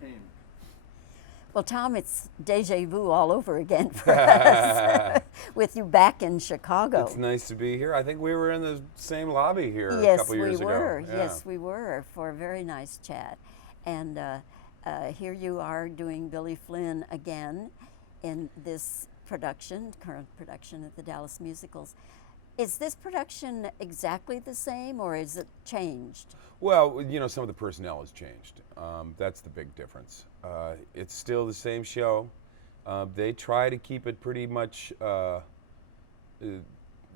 came. Well, Tom, it's deja vu all over again for us with you back in It's Chicago. nice to be here. I think we were in the same lobby here a Yes, couple we years ago. were. Yeah. Yes, we were for a very nice chat. And here you are doing Billy Flynn again in this production, current production at the Dallas Musicals. Is this production exactly the same or is it changed? Well, some of the personnel has changed. That's the big difference. It's still the same show. They try to keep it pretty much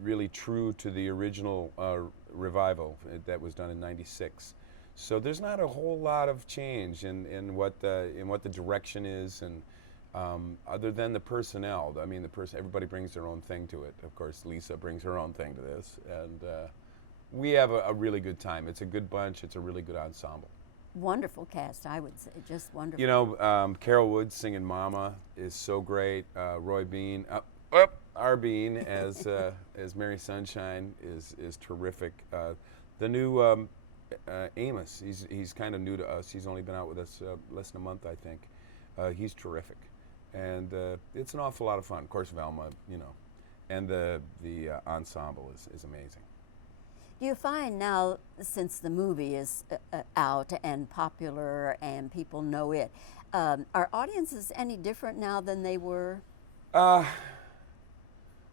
really true to the original revival that was done in '96. So there's not a whole lot of change in what the direction is, and other than the personnel. I mean, everybody brings their own thing to it. Of course, Lisa brings her own thing to this, and we have a really good time. It's a good bunch. It's a really good ensemble. Wonderful cast, I would say, just wonderful. Carol Woods singing "Mama" is so great. Roy Bean, our Bean as Mary Sunshine is terrific. The new Amos, he's kind of new to us. He's only been out with us less than a month, I think. He's terrific, and it's an awful lot of fun. Of course, Velma, and the ensemble is amazing. Do you find now, since the movie is out and popular and people know it, are audiences any different now than they were?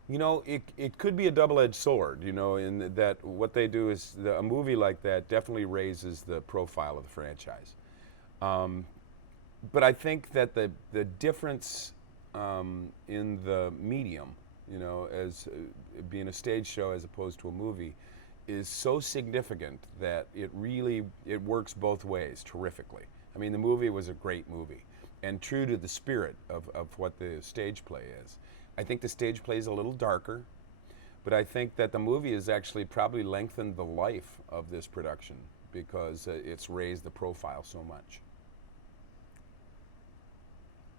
It could be a double-edged sword, in that what they do is a movie like that definitely raises the profile of the franchise. But I think that the difference in the medium, as being a stage show as opposed to a movie, is so significant that it works both ways terrifically. I mean, the movie was a great movie and true to the spirit of what the stage play is. I think the stage play is a little darker, but I think that the movie has actually probably lengthened the life of this production because it's raised the profile so much.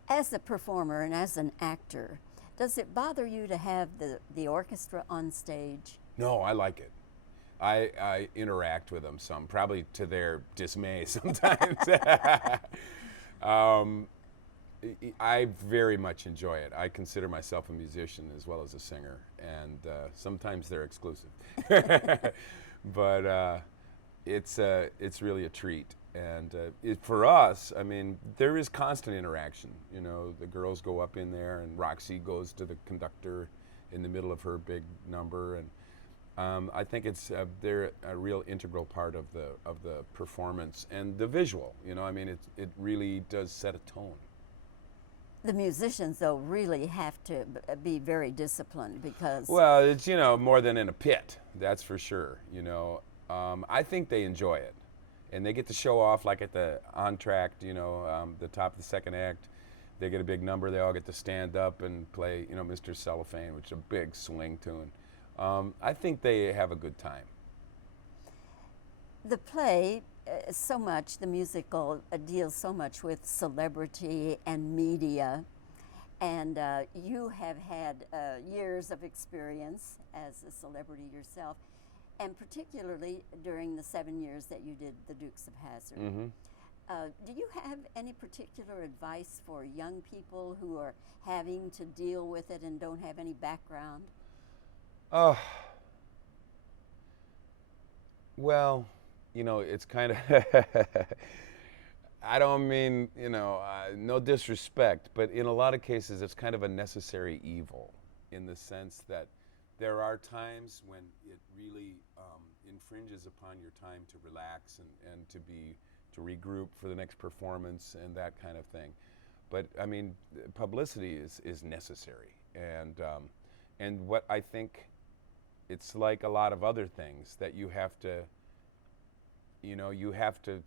As a performer and as an actor, does it bother you to have the orchestra on stage? No, I like it. I interact with them some, probably to their dismay sometimes. I very much enjoy it. I consider myself a musician as well as a singer, and sometimes they're exclusive. But it's really a treat. And for us, I mean, there is constant interaction. The girls go up in there, and Roxy goes to the conductor in the middle of her big number, and I think they're a real integral part of the performance and the visual. I mean, it really does set a tone. The musicians, though, really have to be very disciplined because... Well, it's, more than in a pit, that's for sure. I think they enjoy it. And they get to show off, like at the entr'acte, the top of the second act. They get a big number. They all get to stand up and play, Mr. Cellophane, which is a big swing tune. I think they have a good time. The play, the musical deals so much with celebrity and media, and you have had years of experience as a celebrity yourself, and particularly during the 7 years that you did The Dukes of Hazzard. Mm-hmm. Do you have any particular advice for young people who are having to deal with it and don't have any background? Well, it's kind of, I don't mean, no disrespect, but in a lot of cases, it's kind of a necessary evil in the sense that there are times when it really infringes upon your time to relax and to regroup for the next performance and that kind of thing. But I mean, publicity is necessary, and what I think it's like a lot of other things that you have to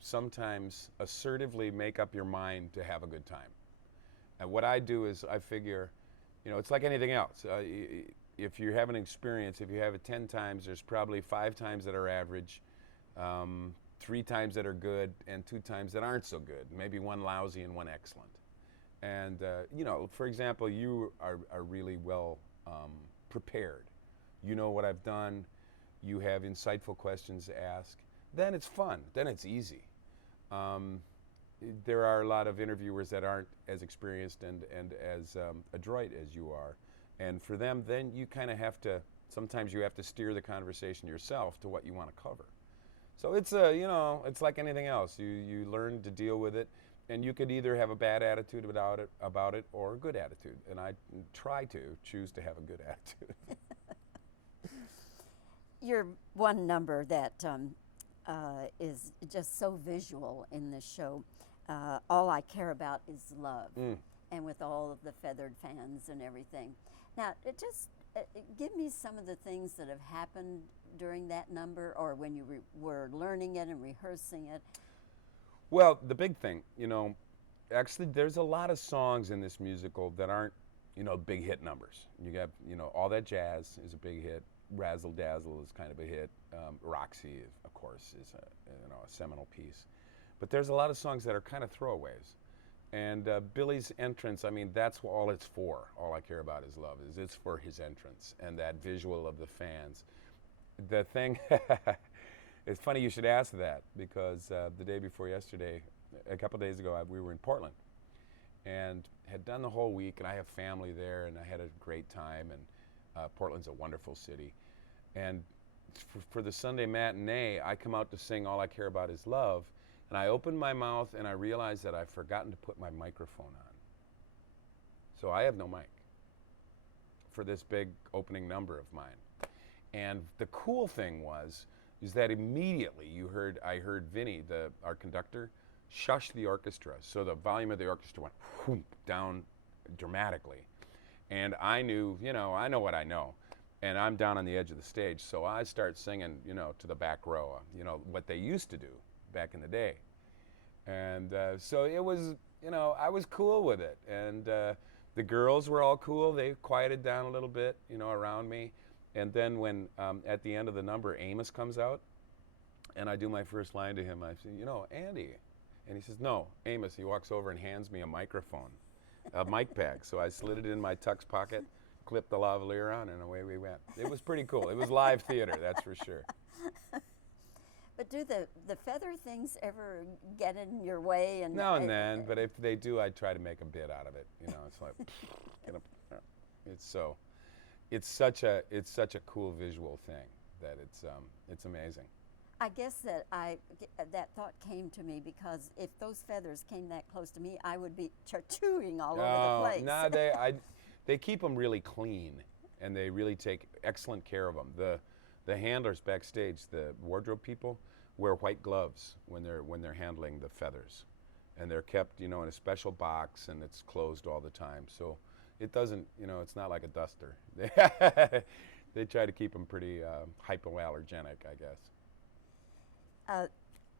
sometimes assertively make up your mind to have a good time. And what I do is I figure, it's like anything else. If you have an experience, if you have it 10 times, there's probably 5 times that are average, 3 times that are good, and 2 times that aren't so good. Maybe 1 lousy and 1 excellent. And, for example, you are really well prepared. You know what I've done. You have insightful questions to ask. Then it's fun. Then it's easy. there are a lot of interviewers that aren't as experienced and as adroit as you are. And for them, then you kind of have to, sometimes you have to steer the conversation yourself to what you want to cover. So it's it's like anything else. You learn to deal with it, and you could either have a bad attitude about it or a good attitude. And I try to choose to have a good attitude. Your one number that is just so visual in this show, All I Care About Is Love, and with all of the feathered fans and everything. Now, give me some of the things that have happened during that number, or when you were learning it and rehearsing it. Well, the big thing, actually there's a lot of songs in this musical that aren't, big hit numbers. You got, All That Jazz is a big hit. Razzle Dazzle is kind of a hit. Roxy, of course, is a seminal piece. But there's a lot of songs that are kind of throwaways. And Billy's entrance, I mean, that's all it's for. All I Care About Is Love. It's for his entrance and that visual of the fans. The thing, it's funny you should ask that, because the day before yesterday, a couple days ago, we were in Portland and had done the whole week, and I have family there, and I had a great time, and Portland's a wonderful city. And for the Sunday matinee, I come out to sing All I Care About Is Love, and I opened my mouth and I realized that I'd forgotten to put my microphone on. So I have no mic for this big opening number of mine. And the cool thing is that immediately I heard Vinny, our conductor, shush the orchestra. So the volume of the orchestra went whoop, down dramatically. And I knew, I know what I know. And I'm down on the edge of the stage, so I start singing, to the back row, what they used to do back in the day. And so it was, I was cool with it. And the girls were all cool. They quieted down a little bit, around me. And then when, at the end of the number, Amos comes out, and I do my first line to him, I say, Andy. And he says, no, Amos. He walks over and hands me a microphone, a mic pack. So I slid it in my tux pocket, clipped the lavalier on, and away we went. It was pretty cool. It was live theater, that's for sure. But do the feather things ever get in your way? And now and then, but if they do, I try to make a bit out of it. It's like, get up. It's such a cool visual thing that it's amazing. I guess that that thought came to me because if those feathers came that close to me, I would be chewing all over the place. No, they keep them really clean, and they really take excellent care of them. The handlers backstage, the wardrobe people, wear white gloves when they're handling the feathers, and they're kept in a special box, and it's closed all the time. So it doesn't, it's not like a duster. They try to keep them pretty hypoallergenic, I guess.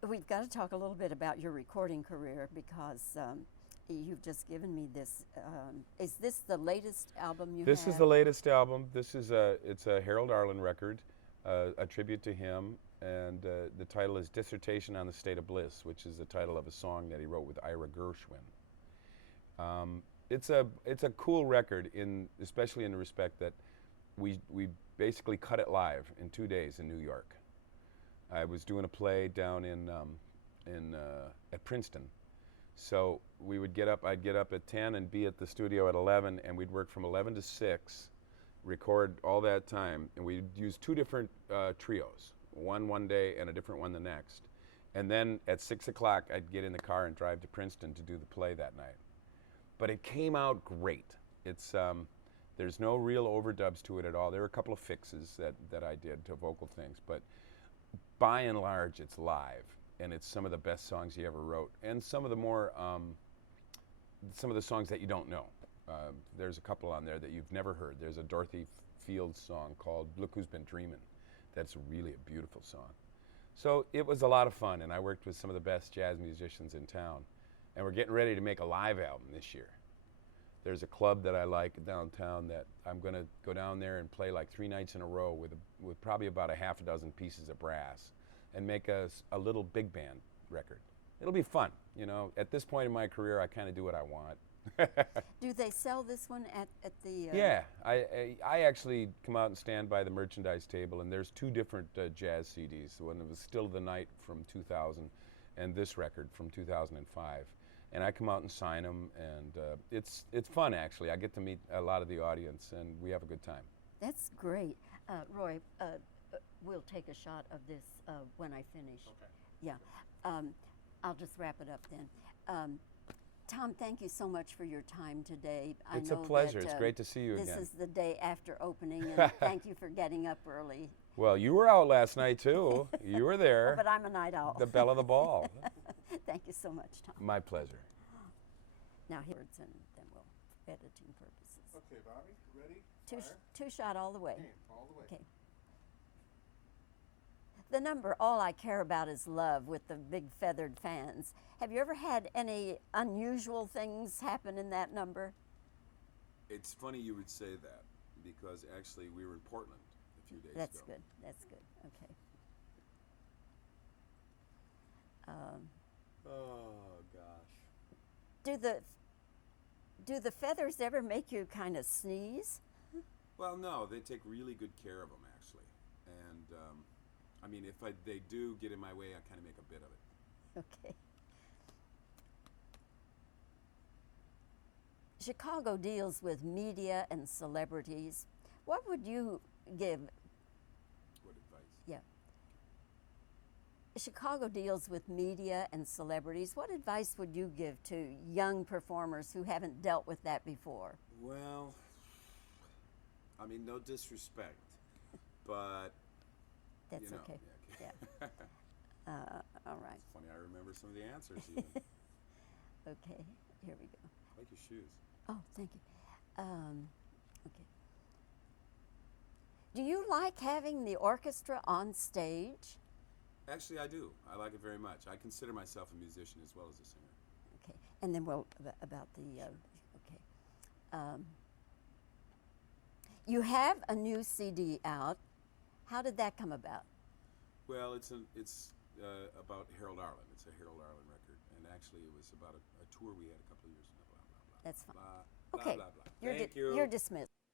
We've got to talk a little bit about your recording career because you've just given me this. Is this the latest album you have? This is the latest album. It's a Harold Arlen record, a tribute to him, and the title is Dissertation on the State of Bliss, which is the title of a song that he wrote with Ira Gershwin. It's a cool record, especially in the respect that we basically cut it live in 2 days in New York. I was doing a play down at Princeton, so I'd get up at 10 and be at the studio at 11, and we'd work from 11 to 6, record all that time, and we'd use 2 different trios, one day and a different one the next. And then at 6 o'clock, I'd get in the car and drive to Princeton to do the play that night. But it came out great. There's no real overdubs to it at all. There are a couple of fixes that I did to vocal things, but by and large, it's live, and it's some of the best songs he ever wrote, and some of the songs that you don't know. There's a couple on there that you've never heard. There's a Dorothy Fields song called Look Who's Been Dreamin'. That's really a beautiful song. So it was a lot of fun, and I worked with some of the best jazz musicians in town, and we're getting ready to make a live album this year. There's a club that I like downtown that I'm going to go down there and play like 3 nights in a row with probably about a half a dozen pieces of brass and make a little big band record. It'll be fun. At this point in my career, I kind of do what I want. Do they sell this one at the... Yeah, I actually come out and stand by the merchandise table, and there's 2 different jazz CDs. One was Still the Night from 2000, and this record from 2005. And I come out and sign them, and it's fun, actually. I get to meet a lot of the audience, and we have a good time. That's great. Roy, we'll take a shot of this when I finish. Okay. Yeah. I'll just wrap it up then. Tom, thank you so much for your time today. It's a pleasure. It's great to see you again. This is the day after opening, and thank you for getting up early. Well, you were out last night, too. You were there. But I'm a night owl. The belle of the ball. Thank you so much, Tom. My pleasure. Now, here's and then we'll, editing purposes. Okay, Bobbie, ready? Two shot all the way. Bam, all the way. Okay. The number All I Care About Is Love with the big feathered fans. Have you ever had any unusual things happen in that number? It's funny you would say that, because actually we were in Portland a few days ago. That's good. That's good. Okay. Oh, gosh. Do the feathers ever make you kind of sneeze? Well, no, they take really good care of them, actually. And, I mean, if they do get in my way, I kind of make a bit of it. Okay. Chicago deals with media and celebrities. What would you give? What advice? Yeah. Chicago deals with media and celebrities. What advice would you give to young performers who haven't dealt with that before? Well, I mean, no disrespect, but That's you know, okay. Yeah. All right. It's funny, I remember some of the answers even. Okay, here we go. I like your shoes. Oh, thank you. Okay. Do you like having the orchestra on stage? Actually, I do. I like it very much. I consider myself a musician as well as a singer. Okay, and then we'll about the okay. You have a new CD out. How did that come about? Well, it's about Harold Arlen. It's a Harold Arlen record, and actually it was about a tour we had a couple of years ago. Blah blah blah. That's fine. Blah, Okay, blah, blah, blah. You're Thank you. You're dismissed.